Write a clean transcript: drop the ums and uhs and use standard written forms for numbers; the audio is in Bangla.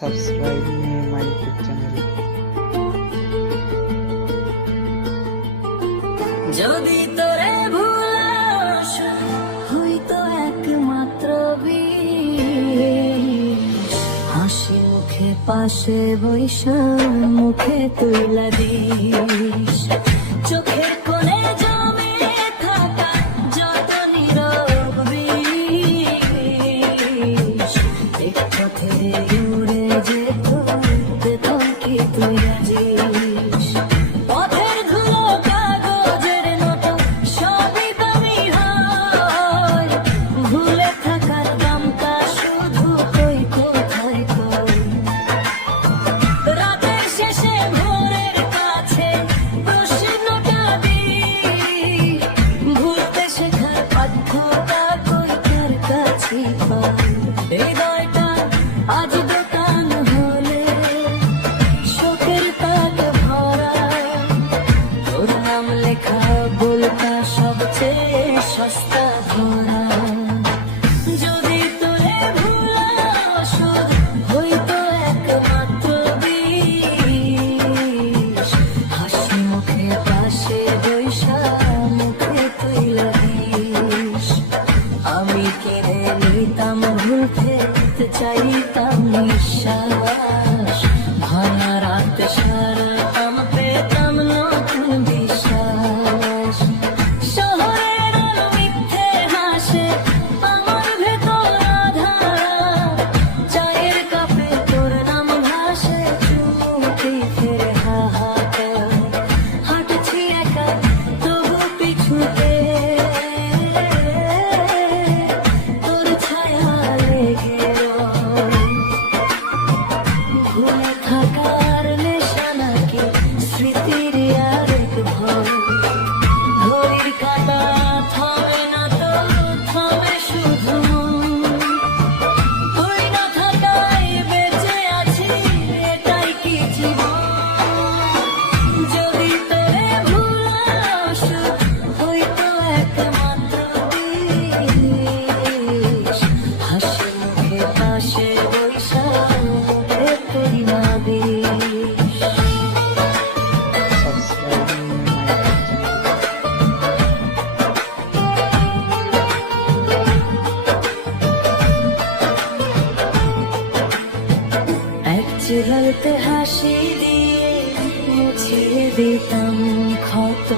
subscribe me my YouTube channel. যদি তোরে ভুলাস হইতো একমাত্র বিষ, হাসি মুখে পাশে বৈশা মুখে তুইলা দিস, চোখের কোণে জমে থাকা যত নীরব বিষ, এক পথে উড়ে যেত পেতাম কি তুই আজিস। পথের ধুলো কাগজের মতো সবই দামি হয়, ভুলে থাকার দামটা শুধু কই কোথায় কই। রাতের শেষে ভোরের কাছে প্রশ্নটা দিই, ভুলতে শেখার পাঠ্যটা কই কার কাছে পাই। হৃদয়টা আজ দোকান হলে শোকের তাক ভরা, তোর নাম লেখা বলতা সবচেয়ে সস্তা ধরা। যদি তোরে ভুলাস হইতো একমাত্র বিষ, হাসি মুখে পাশে বৈশা মুখে তুইলা দিস। আমি কিনে নিতাম ভুল ফেলতে চাইতাম নিঃশ্বাস, ভাঙা রাত সারাতাম পেতাম নতুন বিশ্বাস। শহরের আলো মিথ্যে হাসে আমার ভেতর আধার, চায়ের কাপে তোর নাম ভাসে চুমুকে ফেরে হাহাকার। হাঁটছি একা তবু পিছুতে তোর ছায়া লেগে রয়। ভুলে থাকার নেশা নাকি স্মৃতির আরেক ভয়, ঘড়ির কাঁটা থামে না তো থামে শুধু মন। তুই না থাকায় বেঁচে আছি এটাই কি জীবন। যদি তোরে ভুলাস হইতো একমাত্র বিষ, হাসি মুখে পাশে বৈশা মুখে তুইলা this. Subscribe me my YouTube channel. এক চিরালতে হাসি দিয়ে মুছিয়ে দিতাম ক্ষত।